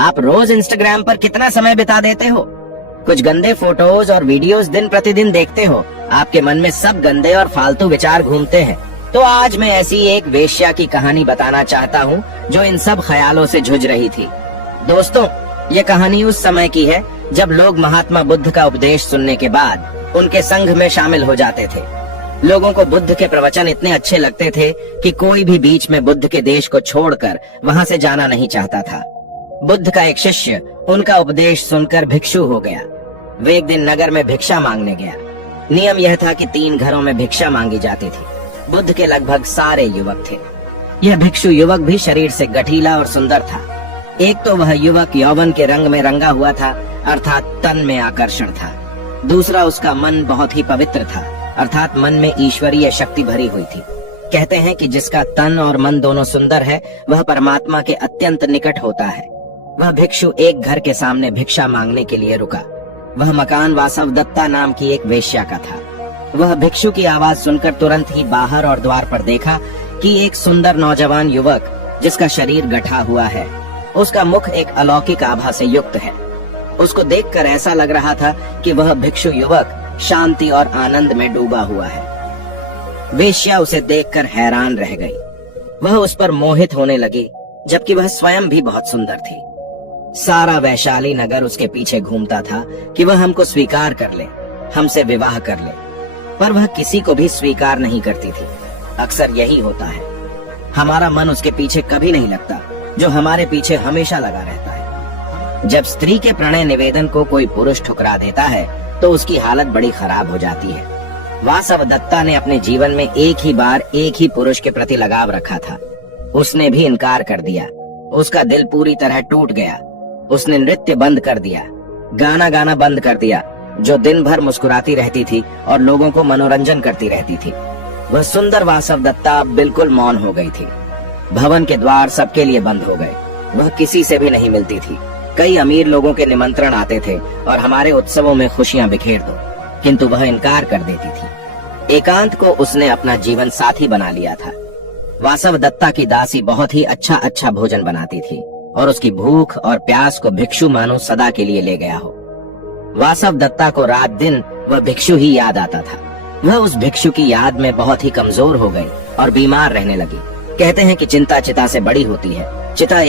आप रोज इंस्टाग्राम पर कितना समय बिता देते हो? कुछ गंदे फोटोज और वीडियोस दिन प्रतिदिन देखते हो। आपके मन में सब गंदे और फालतू विचार घूमते हैं। तो आज मैं ऐसी एक वेश्या की कहानी बताना चाहता हूँ जो इन सब ख्यालों से जूझ रही थी। दोस्तों, ये कहानी उस समय की है जब लोग महात्मा बुद्ध का उपदेश सुनने के बाद उनके संघ में शामिल हो जाते थे। लोगों को बुद्ध के प्रवचन इतने अच्छे लगते थे कि कोई भी बीच में बुद्ध के देश को छोड़कर वहां से जाना नहीं चाहता था। बुद्ध का एक शिष्य उनका उपदेश सुनकर भिक्षु हो गया। वे एक दिन नगर में भिक्षा मांगने गया। नियम यह था कि 3 घरों में भिक्षा मांगी जाती थी। बुद्ध के लगभग सारे युवक थे। यह भिक्षु युवक भी शरीर से गठीला और सुंदर था। एक तो वह युवक यौवन के रंग में रंगा हुआ था, अर्थात तन में आकर्षण था। दूसरा, उसका मन बहुत ही पवित्र था, अर्थात मन में ईश्वरीय शक्ति भरी हुई थी। कहते हैं कि जिसका तन और मन दोनों सुंदर है वह परमात्मा के अत्यंत निकट होता है। वह भिक्षु एक घर के सामने भिक्षा मांगने के लिए रुका। वह मकान वासव दत्ता नाम की एक वेश्या का था। वह भिक्षु की आवाज सुनकर तुरंत ही बाहर और द्वार पर देखा कि एक सुंदर नौजवान युवक जिसका शरीर गठा हुआ है, उसका मुख एक अलौकिक आभा से युक्त है। उसको देखकर ऐसा लग रहा था कि वह भिक्षु युवक शांति और आनंद में डूबा हुआ है। वेश्या उसे देखकर हैरान रह गई। वह उस पर मोहित होने लगी, जबकि वह स्वयं भी बहुत सुंदर थी। सारा वैशाली नगर उसके पीछे घूमता था कि वह हमको स्वीकार कर ले, हमसे विवाह कर ले, पर वह किसी को भी स्वीकार नहीं करती थी। अक्सर यही होता है, हमारा मन उसके पीछे कभी नहीं लगता जो हमारे पीछे हमेशा लगा रहता है। जब स्त्री के प्रणय निवेदन को कोई पुरुष ठुकरा देता है तो उसकी हालत बड़ी खराब हो जाती है। वासव दत्ता ने अपने जीवन में एक ही बार एक ही पुरुष के प्रति लगाव रखा था। उसने भी इनकार कर दिया। उसका दिल पूरी तरह टूट गया। उसने नृत्य बंद कर दिया, गाना गाना बंद कर दिया, जो दिन भर मुस्कुराती रहती थी और लोगों को मनोरंजन करती रहती थी। वह सुंदर वासव दत्ता अब बिल्कुल मौन हो गई थी। भवन के द्वार सबके लिए बंद हो गए। वह किसी से भी नहीं मिलती थी। कई अमीर लोगों के निमंत्रण आते थे और हमारे उत्सवों में खुशियां बिखेर दो, किंतु वह इनकार कर देती थी। एकांत को उसने अपना जीवन साथी बना लिया था। वासव दत्ता की दासी बहुत ही अच्छा भोजन बनाती थी और उसकी भूख और प्यास को भिक्षु मानो सदा के लिए ले गया हो। वासव दत्ता को रात दिन वह भिक्षु ही याद आता था। वह उस भिक्षु की याद में बहुत ही कमजोर हो गई और बीमार रहने लगी। कहते हैं कि चिंता चिता से बड़ी होती है। चिता एक